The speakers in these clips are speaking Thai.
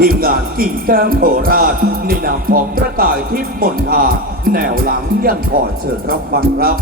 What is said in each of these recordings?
ทีมงานกิ่งแก้วโคราชในนามของประกายทิพย์มนทาแนวหลังยังพอเชิญรับฟังครับ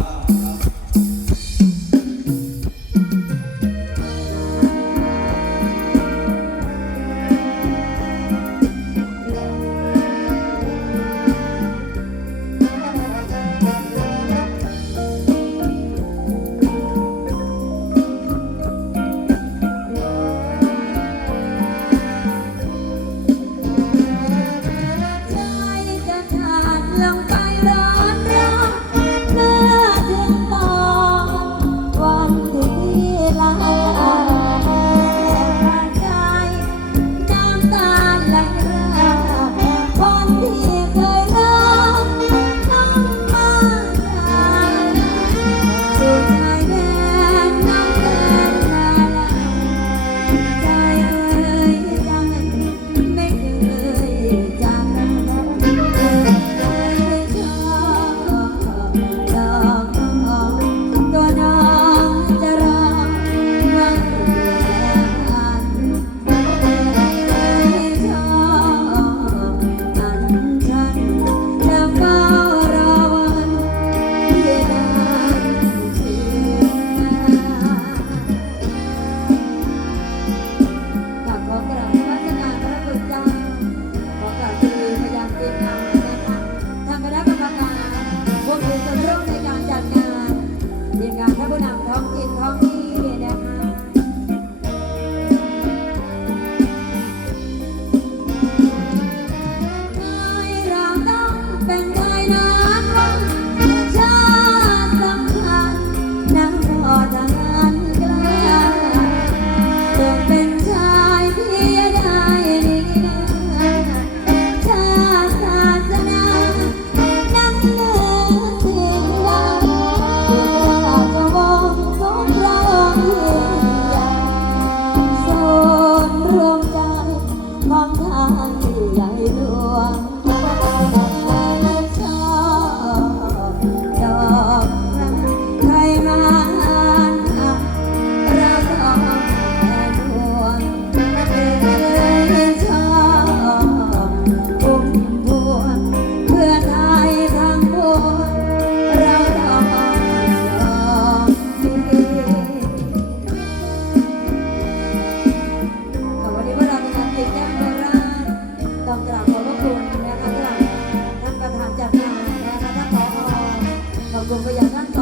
วงก็ยังนั่ต่อ